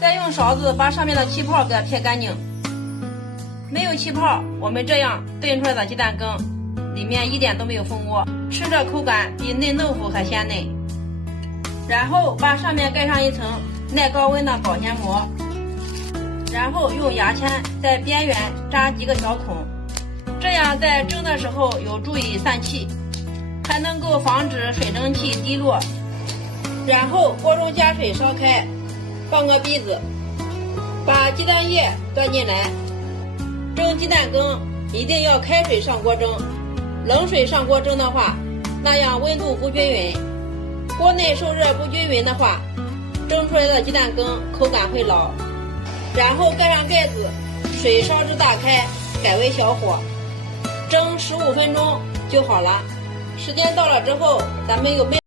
再用勺子把上面的气泡给它撇干净。没有气泡，我们这样炖出来的鸡蛋羹里面一点都没有蜂窝，吃着口感比嫩豆腐还鲜嫩。然后把上面盖上一层耐高温的保鲜膜，然后用牙签在边缘扎几个小孔，这样在蒸的时候有助于散气，还能够防止水蒸气滴落。然后锅中加水烧开，放个篦子，把鸡蛋液端进来。蒸鸡蛋羹一定要开水上锅蒸，冷水上锅蒸的话，那样温度不均匀，锅内受热不均匀的话，蒸出来的鸡蛋羹口感会老。然后盖上盖子，水烧至大开，改为小火，蒸15分钟就好了。时间到了之后，咱们又焖